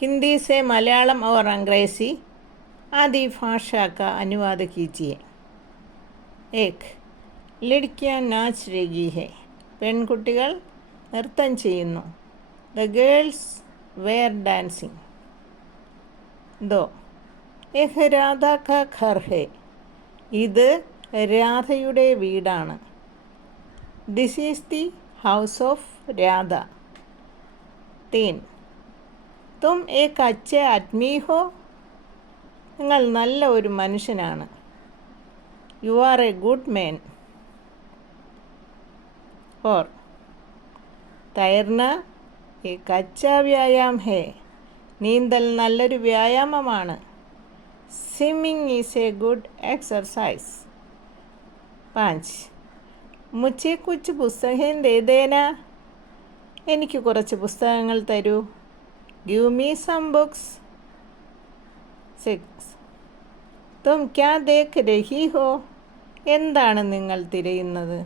हिंदी से मलयालम और अंग्रेजी आदि भाषा का अनुवाद कीजिए। 1. लड़कियां नाच रही है. പെൺകുട്ടികൾ നൃത്തം ചെയ്യുന്നു. The girls were dancing. 2. यह राधा का घर है. ഇത് രാധയുടെ വീടാണ്. This is the house of Radha. 3. तुम एक अच्छे आदमी हो. നിങ്ങൾ നല്ല ഒരു മനുഷ്യനാണ്. You are a good man. 4. तैरना एक अच्छा व्यायाम है. നീന്തൽ നല്ലൊരു വ്യായാമമാണ്. Swimming is a good exercise. 5. मुझे कुछ पुस्तकें दे देना. എനിക്ക് കുറച്ച് പുസ്തകങ്ങൾ തരൂ. Give me some books. 6. तुम क्या देख रही हो. എന്താണ് നിങ്ങൾ തിരയുന്നത്.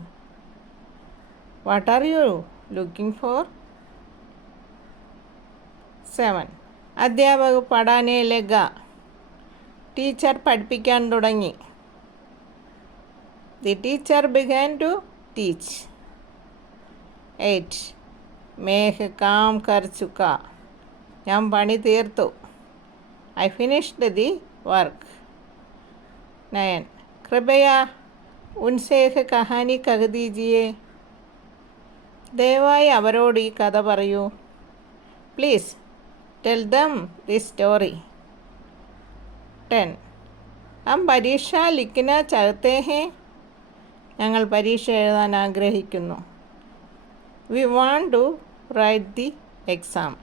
What are you looking for? 7. അധ്യാപകർ പഠാനെ ലഗ. ടീച്ചർ പഠിപ്പിക്കാൻ തുടങ്ങി. The teacher began to teach. 8. Megha calm കർ ചുക്ക. ഞാൻ പണി തീർത്തു. I finished the work. 9. कृपया उनसे एक कहानी कह दीजिए. ദയവായി അവരോട് ഈ കഥ പറയൂ. Please tell them this story. 10. हम परीक्षा लिखना चाहते हैं. ഞങ്ങൾ പരീക്ഷ എഴുതാൻ ആഗ്രഹിക്കുന്നു. We want to write the exam.